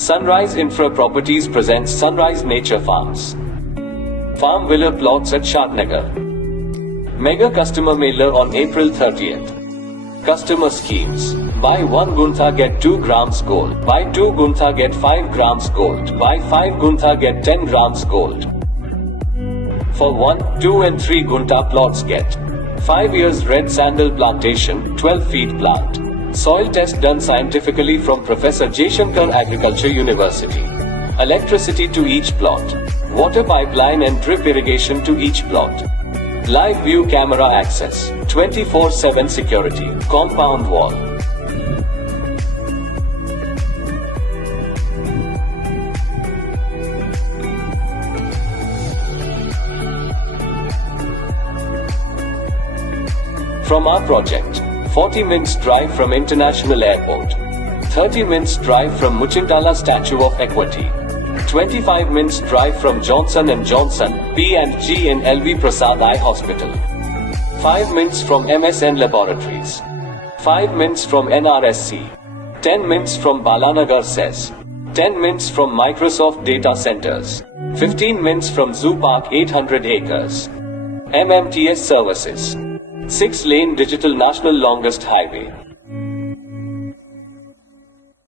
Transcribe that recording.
Sunrise Infra Properties presents Sunrise Nature Farms. Farm Villa Plots at Shatnagar. Mega Customer Mailer on April 30th. Customer Schemes. Buy 1 guntha get 2 grams gold. Buy 2 guntha get 5 grams gold. Buy 5 guntha get 10 grams gold. For 1, 2 and 3 guntha plots get 5 years red sandal plantation, 12 feet plant. Soil test done scientifically from Professor Jaishankar Agriculture University. Electricity to each plot. Water pipeline and drip irrigation to each plot. Live view camera access. 24/7 security. Compound wall. From our project, 40 minutes drive from International Airport, 30 minutes drive from Muchintala Statue of Equity, 25 minutes drive from Johnson & Johnson, P&G and LV Prasad Eye Hospital, 5 minutes from MSN Laboratories, 5 minutes from NRSC, 10 minutes from Balanagar CES, 10 minutes from Microsoft Data Centers, 15 minutes from Zoo Park 800 acres, MMTS services. 6-lane digital national longest highway.